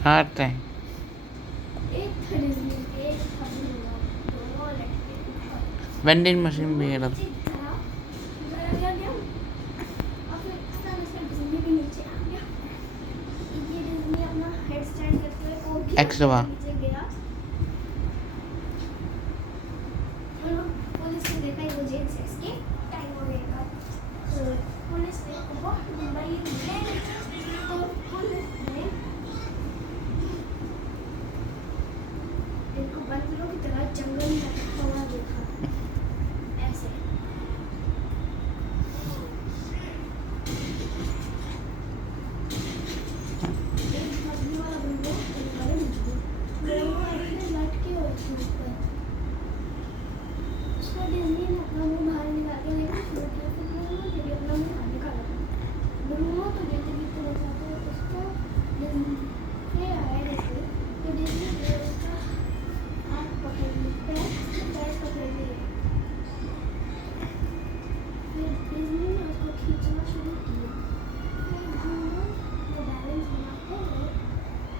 Start है। Vending machine भी है इधर। एक्स दबा। जंगल में रखा देखा ऐसे। लटके हुए थे ऊपर, उसको डिज्नी ने अपना मुंह बाहर निकाल के देखा, फिर अपना मुंह बाहर निकाला। ब्रूनो तो गिरते गिरते बचा तो उसको डिज्नी फिर आया जैसे, तो डिज्नी ने उसका हाथ पकड़ लिया, पैर पकड़ लिए, फिर डिज्नी ने उसको खींचना शुरू किया। फिर ब्रूनो वो बैलेंस बनाते हुए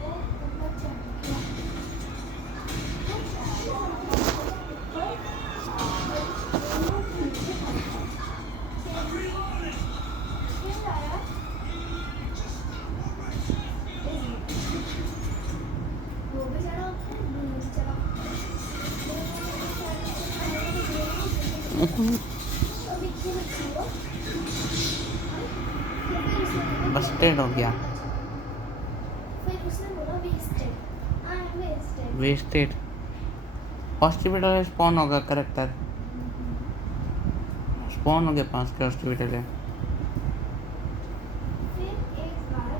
वो ऊपर चढ़ गया। बस्टेड हो गया। फिर उसने बोला wasted, I am wasted. Wasted hospital spawn होगा करेक्टर। स्पॉन हो गया 5 के हॉस्पिटल है। फिर एक बार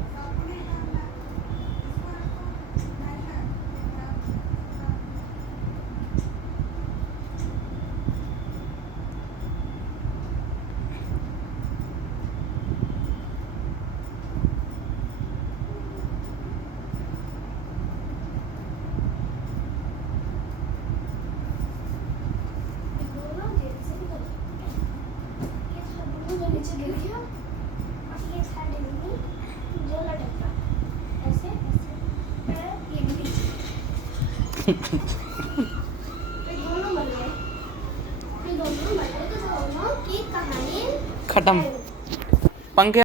दोनों जेल से निकल गए। ये था ब्रूनो जो नीचे गिर गया, और ये था डिज्नी जो लटक रहा ऐसे ऐसे, पैर ये भी नीचे। फिर दोनों मर गए, तो दोनों की कहानी खत्म। पंखे